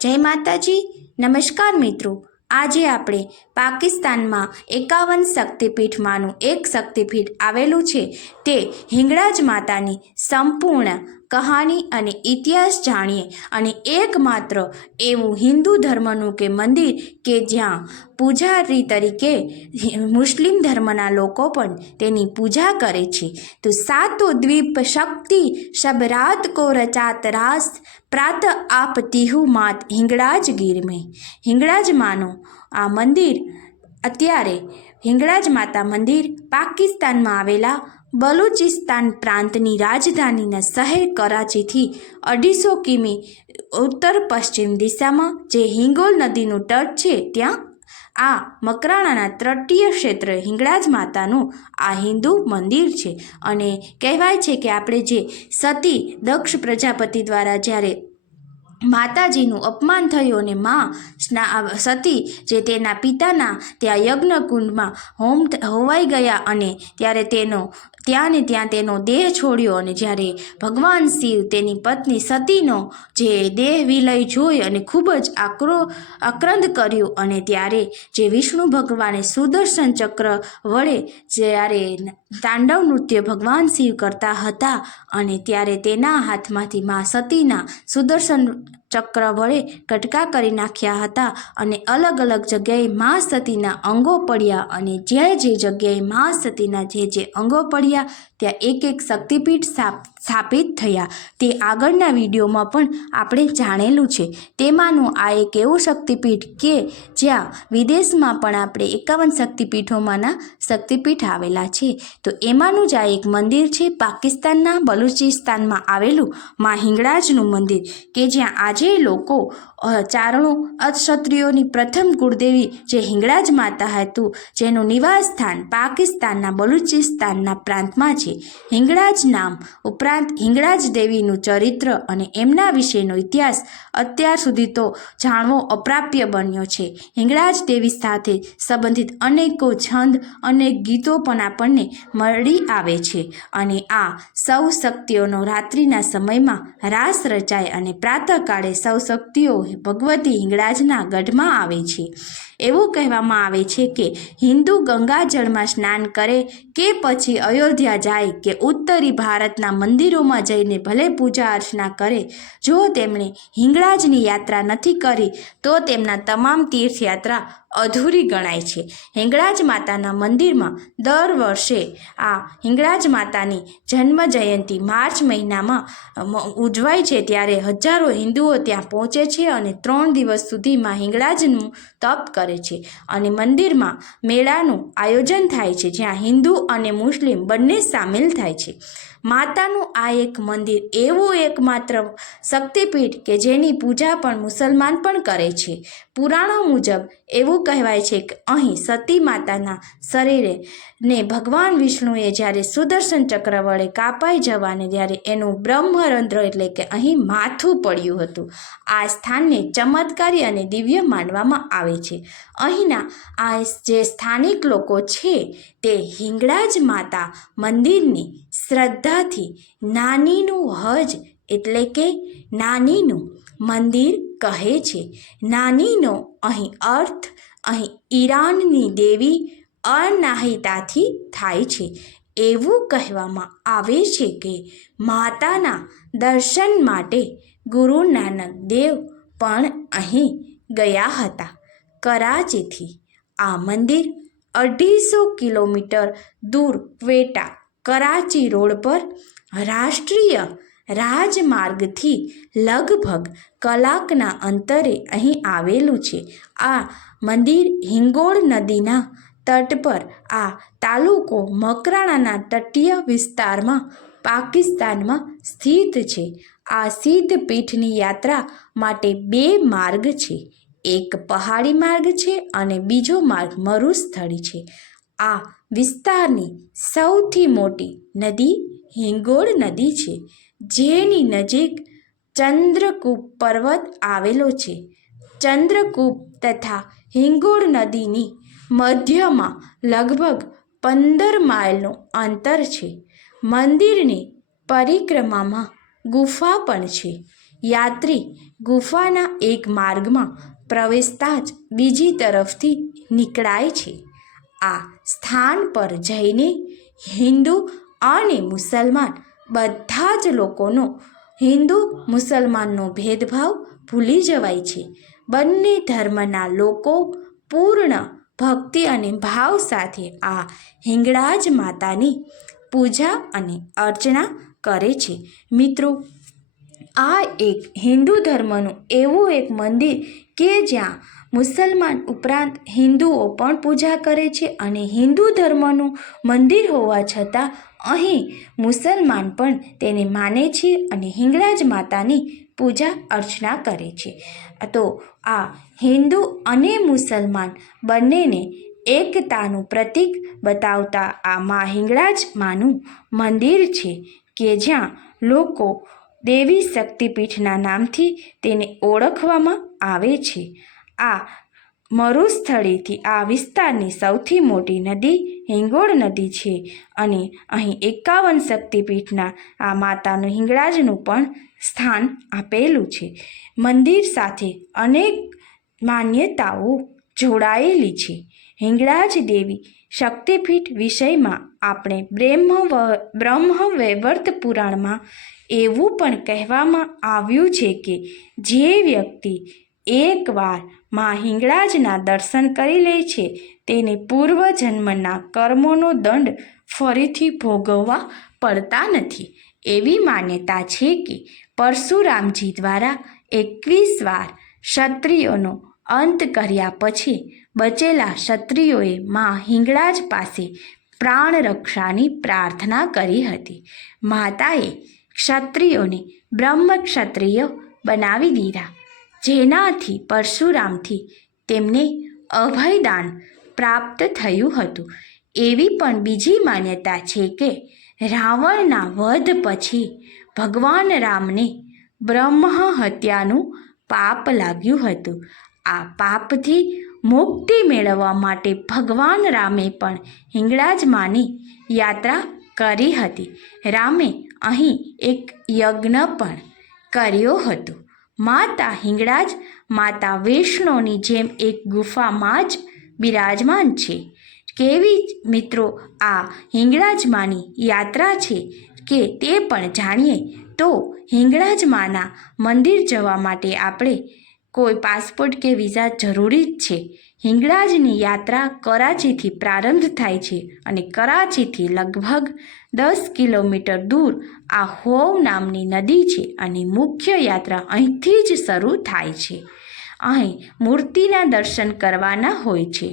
જય માતાજી. નમસ્કાર મિત્રો. આજે આપણે પાકિસ્તાનમાં એકાવન શક્તિપીઠમાંનું એક શક્તિપીઠ આવેલું છે. તે હિંગળાજ માતાની સંપૂર્ણ કહાની અને ઇતિહાસ જાણીએ અને એકમાત્ર એવું હિન્દુ ધર્મનું કે મંદિર કે જ્યાં પૂજારી તરીકે મુસ્લિમ ધર્મના લોકો પણ તેની પૂજા કરે છે. તો સાતો દ્વીપ શક્તિ શબરાત કો રચાત રાસ પ્રાત આપ તિહુ માત હિંગળાજ ગીરમે હિંગળાજ માનું આ મંદિર અત્યારે હિંગળાજ માતા મંદિર પાકિસ્તાનમાં આવેલા બલુચિસ્તાન પ્રાંતની રાજધાનીના શહેર કરાચીથી અઢીસો કિમી ઉત્તર પશ્ચિમ દિશામાં જે હિંગોલ નદીનું તટ છે, ત્યાં આ મકરાણાના તટીય ક્ષેત્ર હિંગળાજ માતાનું આ હિન્દુ મંદિર છે. અને કહેવાય છે કે આપણે જે સતી દક્ષ પ્રજાપતિ દ્વારા જ્યારે માતાજીનું અપમાન થયું અને મા સ્ના- સતી જે તેના પિતાના ત્યાં યજ્ઞકુંડમાં હોમ હોવાઈ ગયા અને ત્યારે તેનો ત્યાં ને ત્યાં તેનો દેહ છોડ્યો અને જ્યારે ભગવાન શિવ તેની પત્ની સતીનો જે દેહ વિલય જોઈ અને ખૂબ જ આક્રો, આક્રંદ કર્યું અને ત્યારે જે વિષ્ણુ ભગવાને સુદર્શન ચક્ર વડે જ્યારે તાંડવ નૃત્ય ભગવાન શિવ કરતા હતા અને ત્યારે તેના હાથમાંથી મા સતીના સુદર્શન ચક્ર વડે કટકા કરી નાખ્યા હતા અને અલગ અલગ જગ્યાએ મા સતીના અંગો પડ્યા અને જે જે જગ્યાએ મા સતીના જે જે અંગો પડ્યા ત્યાં એક એક શક્તિપીઠ સ્થાપિત થયા. તે આગળના વિડીયોમાં પણ આપણે જાણેલું છે. તેમાંનું આ એક એવું શક્તિપીઠ કે જ્યાં વિદેશમાં પણ આપણે એકાવન શક્તિપીઠોમાંના શક્તિપીઠ આવેલા છે. તો એમાંનું જ આ એક મંદિર છે, પાકિસ્તાનના બલુચિસ્તાનમાં આવેલું મા હિંગળાજનું મંદિર, કે જ્યાં આજે લોકો ચારણો અક્ષત્રિયોની પ્રથમ કુળદેવી જે હિંગળાજ માતા હતું, જેનું નિવાસ સ્થાન પાકિસ્તાનના બલુચિસ્તાનના પ્રાંતમાં છે. હિંગળાજ નામ ઉપરાંત હિંગળાજ દેવીનું ચરિત્ર અને એમના વિશેનો ઇતિહાસ અત્યાર સુધી તો જાણવો અપ્રાપ્ય બન્યો છે. હિંગળાજ દેવી સાથે સંબંધિત અનેકો છંદ અને ગીતો પણ આપણને મળી આવે છે અને આ સૌ શક્તિઓનો રાત્રિના સમયમાં રાસ રચાય અને પ્રાતઃકાળે સૌ શક્તિઓ ભગવતી હિંગળાજના ગઢમાં આવે છે. એવું કહેવામાં આવે છે કે હિન્દુ ગંગાજળમાં સ્નાન કરે કે પછી અયોધ્યા જાય કે ઉત્તરી ભારતના મંદિરોમાં જઈને ભલે પૂજા અર્ચના કરે, જો તેમણે હિંગળાજની યાત્રા નથી કરી, તો તેમના તમામ તીર્થયાત્રા અધૂરી ગણાય છે. હિંગળાજ માતાના મંદિરમાં દર વર્ષે આ હિંગળાજ માતાની જન્મ જયંતિ માર્ચ મહિનામાં ઉજવાય છે ત્યારે હજારો હિન્દુઓ ત્યાં પહોંચે છે અને ત્રણ દિવસ સુધીમાં હિંગળાજનું તપ કરે છે અને મંદિરમાં મેળાનું આયોજન થાય છે જ્યાં હિન્દુ અને મુસ્લિમ બંને સામેલ થાય છે. માતાનું આ એક મંદિર એવું એકમાત્ર શક્તિપીઠ કે જેની પૂજા પણ મુસલમાન પણ કરે છે. પુરાણો મુજબ એવું કહેવાય છે કે અહીં સતી માતાના શરીરે ને ભગવાન વિષ્ણુએ જ્યારે સુદર્શન ચક્ર વડે કાપાઈ જવાને ત્યારે એનું બ્રહ્મરંધ્ર એટલે કે અહીં માથું પડ્યું હતું. આ સ્થાનને ચમત્કારી અને દિવ્ય માનવામાં આવે છે. અહીંના આ જે સ્થાનિક લોકો છે તે હિંગળાજ માતા મંદિરની શ્રદ્ધાથી નાનીનું હજ એટલે કે નાનીનું મંદિર કહે છે. નાનીનો અહીં અર્થ અહીં ઈરાનની દેવી અનાહિતાથી થાય છે. એવું કહેવામાં આવે છે કે માતાના દર્શન માટે ગુરુ નાનક દેવ પણ અહીં ગયા હતા. કરાચીથી આ મંદિર અઢીસો કિલોમીટર દૂર ક્વેટા કરાચી રોડ પર રાષ્ટ્રીય રાજમાર્ગથી લગભગ કલાકના અંતરે અહીં આવેલું છે. આ મંદિર હિંગોળ નદીના તટ પર, આ તાલુકો મકરાણાના તટીય વિસ્તારમાં પાકિસ્તાનમાં સ્થિત છે. આ સિદ્ધપીઠની યાત્રા માટે બે માર્ગ છે. એક પહાડી માર્ગ છે અને બીજો માર્ગ મરુસ્થળી છે. આ વિસ્તારની સૌથી મોટી નદી હિંગોળ નદી છે, જેની નજીક ચંદ્રકૂપ પર્વત આવેલો છે. ચંદ્રકૂપ તથા હિંગોળ નદીની મધ્યમાં લગભગ પંદર માઇલનું અંતર છે. મંદિરની પરિક્રમામાં ગુફા પણ છે. યાત્રી ગુફાના એક માર્ગમાં પ્રવેશતા જ બીજી તરફથી નીકળાય છે. આ સ્થાન પર જઈને હિન્દુ અને મુસલમાન બધા જ લોકોનો, હિન્દુ મુસલમાનનો ભેદભાવ ભૂલી જવાય છે. બંને ધર્મના લોકો પૂર્ણ ભક્તિ અને ભાવ સાથે આ હિંગળાજ માતાની પૂજા અને અર્ચના કરે છે. મિત્રો, આ એક હિન્દુ ધર્મનું એવું એક મંદિર કે જ્યાં મુસલમાન ઉપરાંત હિન્દુઓ પણ પૂજા કરે છે અને હિન્દુ ધર્મનું મંદિર હોવા છતાં અહીં મુસલમાન પણ તેને માને છે અને હિંગળાજ માતાની પૂજા અર્ચના કરે છે. તો આ હિન્દુ અને મુસલમાન બંનેને એકતાનું પ્રતીક બતાવતા આ મા હિંગળાજ માનું મંદિર છે કે જ્યાં લોકો દેવી શક્તિપીઠના નામથી તેને ઓળખવામાં આવે છે. આ મરુસ્થળીથી આ વિસ્તારની સૌથી મોટી નદી હિંગોળ નદી છે અને અહીં એકાવન શક્તિપીઠના આ માતાનું હિંગળાજનું પણ સ્થાન આપેલું છે. મંદિર સાથે અનેક માન્યતાઓ જોડાયેલી છે. હિંગળાજ દેવી શક્તિપીઠ વિષયમાં આપણે બ્રહ્મ બ્રહ્મ વૈવર્ત પુરાણમાં એવું પણ કહેવામાં આવ્યું છે કે જે વ્યક્તિ એકવારમાં હિંગળાજના દર્શન કરી લે છે, તેને પૂર્વજન્મના કર્મોનો દંડ ફરીથી ભોગવવા પડતા નથી. એવી માન્યતા છે કે પરશુરામજી દ્વારા એકવીસ વાર ક્ષત્રિયોનો અંત કર્યા પછી બચેલા ક્ષત્રિયોએ માં હિંગળાજ પાસે પ્રાણ રક્ષાની પ્રાર્થના કરી હતી. માતાએ ક્ષત્રિયોને બ્રહ્મ ક્ષત્રિય બનાવી દીધા. જેનાથી પરશુરામથી તેમને અભયદાન પ્રાપ્ત થયું હતું. એવી પણ બીજી માન્યતા છે કે રાવણના વધ પછી ભગવાન રામને બ્રહ્મ હત્યાનું પાપ લાગ્યું હતું. આ પાપથી મુક્તિ મેળવવા માટે ભગવાન રામે પણ હિંગળાજ માની યાત્રા કરી હતી. રામે અહીં એક યજ્ઞ પણ કર્યો હતો. માતા હિંગળાજ, માતા વૈષ્ણોની જેમ એક ગુફામાં જ બિરાજમાન છે. કેવી મિત્રો આ હિંગળાજમાની યાત્રા છે કે તે પણ જાણીએ તો હિંગળાજમાના મંદિર જવા માટે આપણે કોઈ પાસપોર્ટ કે વિઝા જરૂરી જ છે. હિંગળાજની યાત્રા કરાચીથી પ્રારંભ થાય છે અને કરાચીથી લગભગ દસ કિલોમીટર દૂર આ હોવ નામની નદી છે અને મુખ્ય યાત્રા અહીંથી જ શરૂ થાય છે. અહીં મૂર્તિના દર્શન કરવાના હોય છે.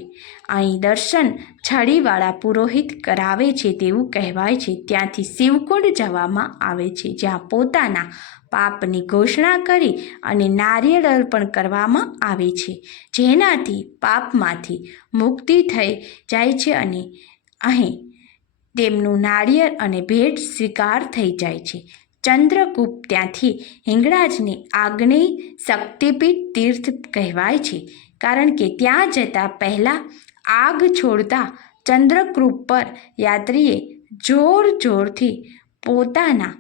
અહીં દર્શન છડીવાળા પુરોહિત કરાવે છે તેવું કહેવાય છે. ત્યાંથી શિવકુંડ જવામાં આવે છે, જ્યાં પોતાના પાપની ઘોષણા કરી અને નારિયેળ અર્પણ કરવામાં આવે છે. જેનાથી પાપમાંથી મુક્તિ થઈ જાય છે અને અહીં તેમનું નાળિયેર અને ભેટ સ્વીકાર થઈ જાય છે. ચંદ્રગુપ્ત ત્યાંથી હિંગળાજને આગ્નેય શક્તિપીઠ તીર્થ કહેવાય છે, કારણ કે ત્યાં જતાં પહેલાં આગ છોડતા ચંદ્રકૃપ પર યાત્રીએ જોર જોરથી પોતાના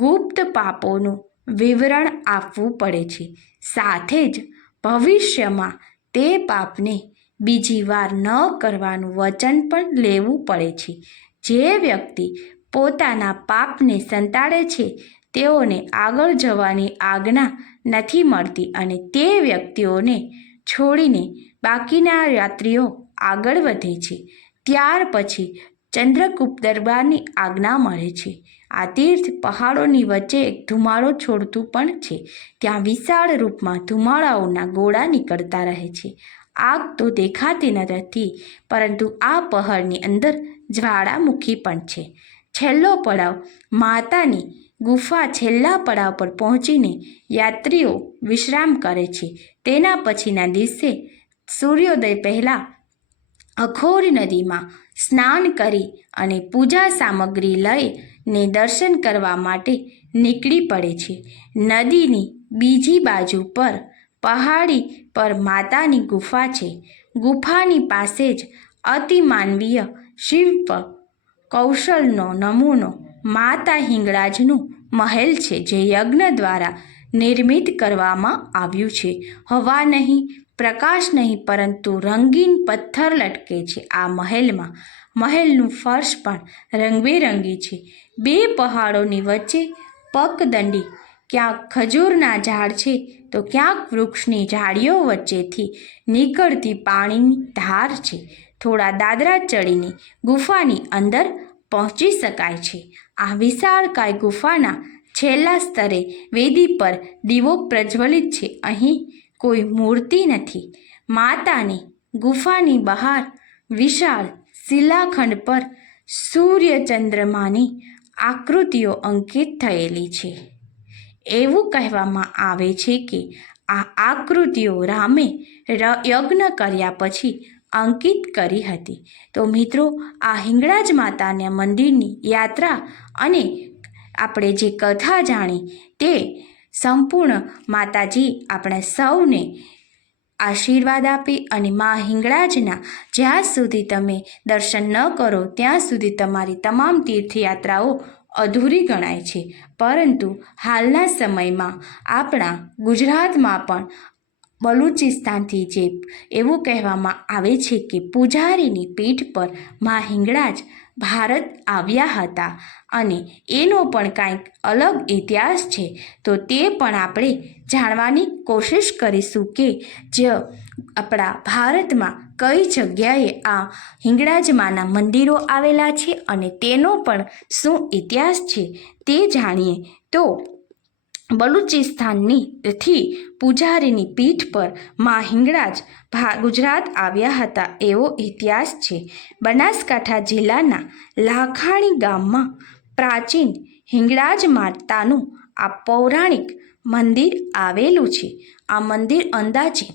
ગુપ્ત પાપોનું વિવરણ આપવું પડે છે. સાથે જ ભવિષ્યમાં તે પાપને બીજી વાર ન કરવાનું વચન પણ લેવું પડે છે. જે વ્યક્તિ પોતાના પાપને સંતાડે છે, તેઓને આગળ જવાની આજ્ઞા નથી મળતી અને તે વ્યક્તિઓને છોડીને બાકીના યાત્રીઓ આગળ વધે છે. ત્યાર પછી ચંદ્રગુપ્ત દરબારની આજ્ઞા મળે છે. આ તીર્થ પહાડોની વચ્ચે એક ધુમાડો છોડતું પણ છે. ત્યાં વિશાળ રૂપમાં ધુમાડાઓના ગોળા નીકળતા રહે છે. આગ તો દેખાતી નથી પરંતુ આ પહાડની અંદર જ્વાળામુખી પણ છે. છેલ્લો પડાવ માતાની ગુફા છેલ્લા પડાવ પર પહોંચીને યાત્રીઓ વિશ્રામ કરે છે. તેના પછીના દિવસે સૂર્યોદય પહેલાં અખોર નદીમાં સ્નાન કરી અને પૂજા સામગ્રી લઈને દર્શન કરવા માટે નીકળી પડે છે. નદીની બીજી બાજુ પર પહાડી પર માતાની ગુફા છે. ગુફાની પાસે જ અતિ માનવીય શિલ્પ કૌશલનો નમૂનો માતા હિંગળાજનું મહેલ છે જે યજ્ઞ દ્વારા નિર્મિત કરવામાં આવ્યું છે. હવા નહીં, પ્રકાશ નહીં, પરંતુ રંગીન પથ્થર લટકે છે આ મહેલમાં. મહેલનું ફર્શ પણ રંગબેરંગી છે. બે પહાડોની વચ્ચે પગદંડી. ક્યાંક ખજૂરના ઝાડ છે, તો ક્યાંક વૃક્ષની ઝાડીઓ વચ્ચેથી નીકળતી પાણીની ધાર છે. થોડા દાદરા ચડીને ગુફાની અંદર પહોંચી શકાય છે. આ વિશાળકાય ગુફાના છેલ્લા સ્તરે વેદી પર દીવો પ્રજ્વલિત છે. અહીં કોઈ મૂર્તિ નથી. માતાની ગુફાની બહાર વિશાળ શિલાખંડ પર સૂર્ય ચંદ્રમાની આકૃતિઓ અંકિત થયેલી છે. એવું કહેવામાં આવે છે કે આ આકૃતિઓ રામે યજ્ઞ કર્યા પછી અંકિત કરી હતી. તો મિત્રો, આ હિંગળાજ માતાના મંદિરની યાત્રા અને આપણે જે કથા જાણી તે સંપૂર્ણ માતાજી આપણે સૌને આશીર્વાદ આપે અને મા હિંગળાજના જ્યાં સુધી તમે દર્શન ન કરો, ત્યાં સુધી તમારી તમામ તીર્થયાત્રાઓ અધૂરી ગણાય છે. પરંતુ હાલના સમયમાં આપણા ગુજરાતમાં પણ બલુચિસ્તાનથી જે એવું કહેવામાં આવે છે કે પૂજારીની પીઠ પર મા હિંગળાજ ભારત આવ્યા હતા અને એનો પણ કાંઈક અલગ ઇતિહાસ છે, તો તે પણ આપણે જાણવાની કોશિશ કરીશું કે જે આપણા ભારતમાં કઈ જગ્યાએ આ હિંગળાજમાના મંદિરો આવેલા છે અને તેનો પણ શું ઇતિહાસ છે તે જાણીએ. તો બલુચિસ્તાનની થી પૂજારીની પીઠ પર મા હિંગળાજ ભા ગુજરાત આવ્યા હતા. એવો ઇતિહાસ છે. બનાસકાંઠા જિલ્લાના લાખાણી ગામમાં પ્રાચીન હિંગળાજ માતાનું આ પૌરાણિક મંદિર આવેલું છે. આ મંદિર અંદાજે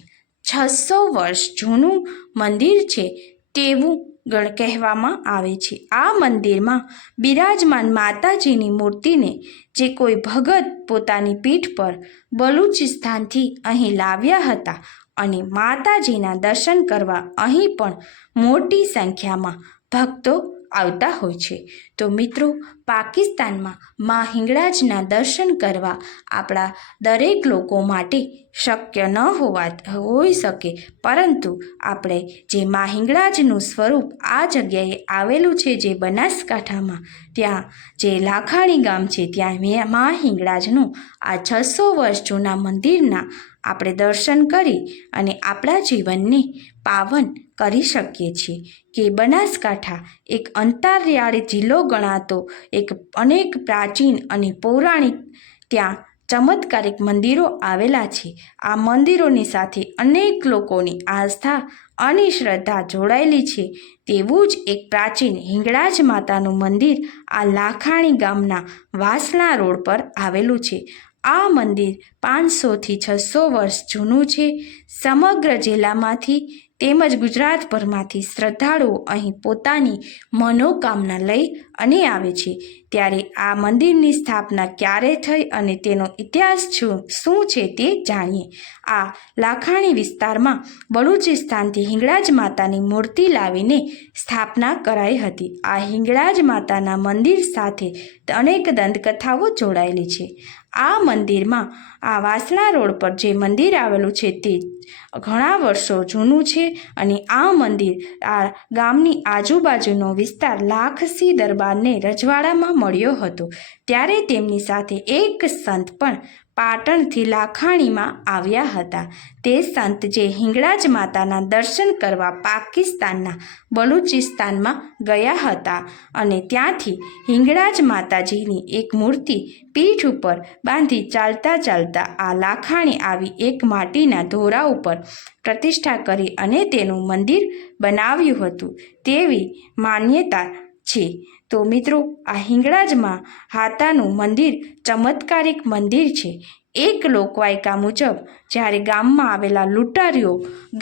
છસો વર્ષ જૂનું મંદિર છે. તેવું ગણ કહેવામાં આવે છે. આ મંદિરમાં બિરાજમાન માતાજીની મૂર્તિને જે કોઈ ભગત પોતાની પીઠ પર બલુચિસ્તાનથી અહીં લાવ્યા હતા અને માતાજીના દર્શન કરવા અહીં પણ મોટી સંખ્યામાં ભક્તો આવતા હોય છે. તો મિત્રો, પાકિસ્તાનમાં મા હિંગળાજના દર્શન કરવા આપણા દરેક લોકો માટે શક્ય ન હોવા હોઈ શકે. પરંતુ આપણે જે મા હિંગળાજનું સ્વરૂપ આ જગ્યાએ આવેલું છે જે બનાસકાંઠામાં, ત્યાં જે લાખાણી ગામ છે, ત્યાં મે- હિંગળાજનું આ છસો વર્ષ જૂના મંદિરના આપણે દર્શન કરી અને આપણા જીવનને પાવન કરી શકીએ છીએ. કે બનાસકાંઠા એક અંતરિયાળી જિલ્લો ગણાતો એક અનેક પ્રાચીન અને પૌરાણિક ત્યાં ચમત્કારિક મંદિરો આવેલા છે. આ મંદિરોની સાથે અનેક લોકોની આસ્થા અને શ્રદ્ધા જોડાયેલી છે. તેવું જ એક પ્રાચીન હિંગળાજ માતાનું મંદિર આ લાખાણી ગામના વાસણા રોડ પર આવેલું છે. આ મંદિર પાંચસોથી છસો વર્ષ જૂનું છે. સમગ્ર જિલ્લામાંથી તેમજ ગુજરાતભરમાંથી શ્રદ્ધાળુઓ અહીં પોતાની મનોકામના લઈ અને આવે છે. ત્યારે આ મંદિરની સ્થાપના ક્યારે થઈ અને તેનો ઇતિહાસ શું છે તે જાણીએ. આ લાખાણી વિસ્તારમાં બલુચિસ્તાનથી હિંગળાજ માતાની મૂર્તિ લાવીને સ્થાપના કરાઈ હતી. આ હિંગળાજ માતાના મંદિર સાથે અનેક દંતકથાઓ જોડાયેલી છે. આ મંદિરમાં, આ વાસણા રોડ પર જે મંદિર આવેલું છે તે ઘણા વર્ષો જૂનું છે અને આ મંદિર આ ગામની આજુબાજુનો વિસ્તાર લાખસી દરબારને રજવાડામાં મળ્યો હતો. ત્યારે તેમની સાથે એક સંત પણ પાટણથી લાખાણીમાં આવ્યા હતા. તે સંત જે હિંગળાજ માતાના દર્શન કરવા પાકિસ્તાનના બલુચિસ્તાનમાં ગયા હતા અને ત્યાંથી હિંગળાજ માતાજીની એક મૂર્તિ પીઠ ઉપર બાંધી ચાલતા ચાલતા આ લાખાણી આવી એક માટીના ધોરા ઉપર પ્રતિષ્ઠા કરી અને તેનું મંદિર બનાવ્યું હતું તેવી માન્યતા છે. તો મિત્રો, આ હિંગળાજમાં હાતાનું મંદિર ચમત્કારિક મંદિર છે. એક લોકવાયકા મુજબ, જ્યારે ગામમાં આવેલા લૂંટારીઓ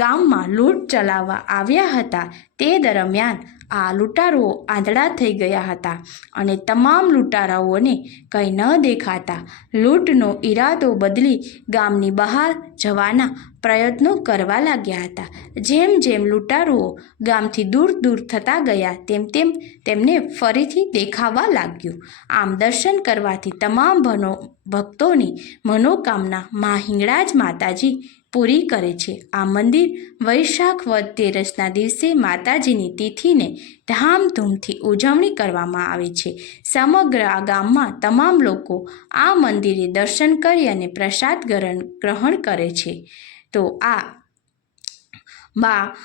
ગામમાં લૂંટ ચલાવવા આવ્યા હતા, તે દરમિયાન આ લૂંટારુઓ આંધળા થઈ ગયા હતા અને તમામ લૂંટારાઓને કંઈ ન દેખાતા લૂંટનો ઈરાદો બદલી ગામની બહાર જવાના પ્રયત્નો કરવા લાગ્યા હતા. જેમ જેમ લૂંટારુઓ ગામથી દૂર દૂર થતા ગયા, તેમ તેમ તેમને ફરીથી દેખાવા લાગ્યું. આમ દર્શન કરવાથી તમામ ભનો, ભક્તોની મનોકામના મા હિંગળાજ માતાજી પૂરી કરે છે. આ મંદિર વૈશાખ વદ તેરસના દિવસે માતાજીની તિથિને ધામધૂમથી ઉજવણી કરવામાં આવે છે. સમગ્ર આ ગામમાં તમામ લોકો આ મંદિરે દર્શન કરી અને પ્રસાદ ગ્રહણ ગ્રહણ કરે છે. તો આ બા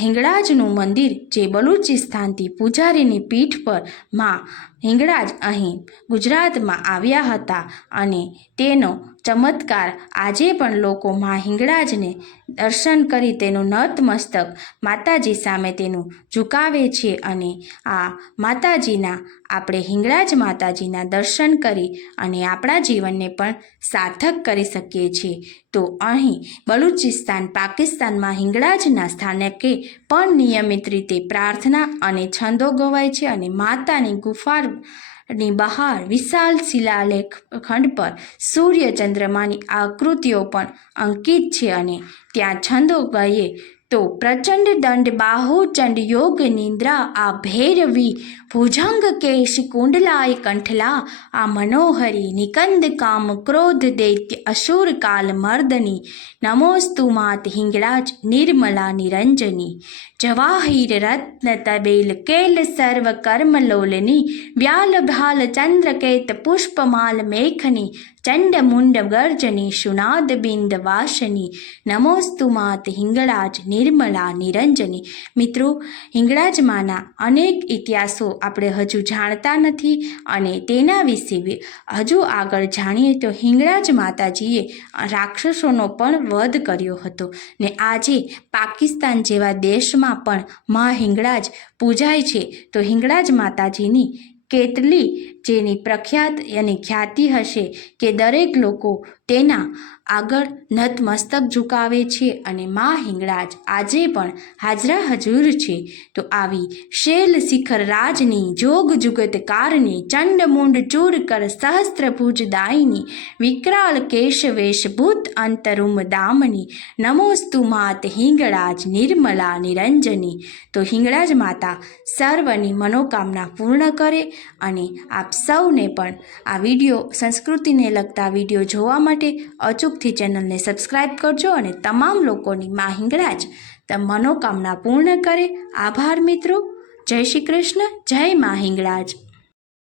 હિંગળાજનું મંદિર જે બલુચિસ્તાનથી પૂજારીની પીઠ પરમાં હિંગળાજ અહીં ગુજરાતમાં આવ્યા હતા અને તેનો ચમત્કાર આજે પણ લોકો માં હિંગળાજને દર્શન કરી તેનું નતમસ્તક માતાજી સામે તેનું ઝુકાવે છે અને આ માતાજીના, આપણે હિંગળાજ માતાજીના દર્શન કરી અને આપણા જીવનને પણ સાર્થક કરી શકીએ છીએ. તો અહીં બલુચિસ્તાન પાકિસ્તાનમાં હિંગળાજના સ્થાનકે પણ નિયમિત રીતે પ્રાર્થના અને છંદો ગવાય છે અને માતાની ગુફાની બહાર વિશાલ શિલાલેખ ખંડ પર સૂર્ય ચંદ્રમાની આકૃતિઓ પણ અંકિત છે અને ત્યાં છંદો ગાઈએ તો પ્રચંડ દંડ બાહુચંડ યોગ, નિંદ્રા, આ ભૈરવી, ભુજંગ, કેશ, કુંડલાય, કંઠલા, આ મનોહરી, નિકંદ, કામ, ક્રોધ, દૈત્ય, અસુર, કાલ, મર્દની, નમોસ્તુ, માત, હિંગળાજ, નિર્મલા, નિરંજની, જવાહીર, રત્ન, તબેલ, કેલ, સર્વ કર્મલોલની વ્યાલ, ભાલ, ચંદ્રકેત, પુષ્પમાલ, મેખની ચંડ મુંડ ગર્જની સુનાદ બિંદ વાસની નમોસ્તુ માત હિંગળાજ નિર્મલા નિરંજની મિત્રો હિંગળાજમાંના અનેક ઇતિહાસો આપણે હજુ જાણતા નથી અને તેના વિશે હજુ આગળ જાણીએ તો હિંગળાજ માતાજીએ રાક્ષસોનો પણ વધ કર્યો હતો ને આજે પાકિસ્તાન જેવા દેશમાં પણ મા હિંગળાજ પૂજાય છે તો હિંગળાજ માતાજીની કેટલી જેની પ્રખ્યાત અને ખ્યાતિ હશે કે દરેક લોકો તેના આગળ નતમસ્તક ઝુકાવે છે અને મા હિંગળાજ આજે પણ હાજરા હજૂર છે. તો આવી શેલ શિખર રાજની જોગ જુગત કારની ચંડ મુંડ ચૂર કર સહસ્ત્ર ભુજ દાયની, વિકરાળ કેશવેશ વેશભૂત અંતરુમ દામની, નમોસ્તુ માત હિંગળાજ નિર્મલા નિરંજની. તો હિંગળાજ માતા સર્વની મનોકામના પૂર્ણ કરે અને આપ સૌને પણ આ વીડિયો સંસ્કૃતિને લગતા વીડિયો જોવા માટે અચૂકથી ચેનલને સબસ્ક્રાઇબ કરજો અને તમામ લોકોની મા હિંગળાજ ત મનોકામના પૂર્ણ કરે. આભાર મિત્રો. જય શ્રી કૃષ્ણ. જય મા હિંગળાજ.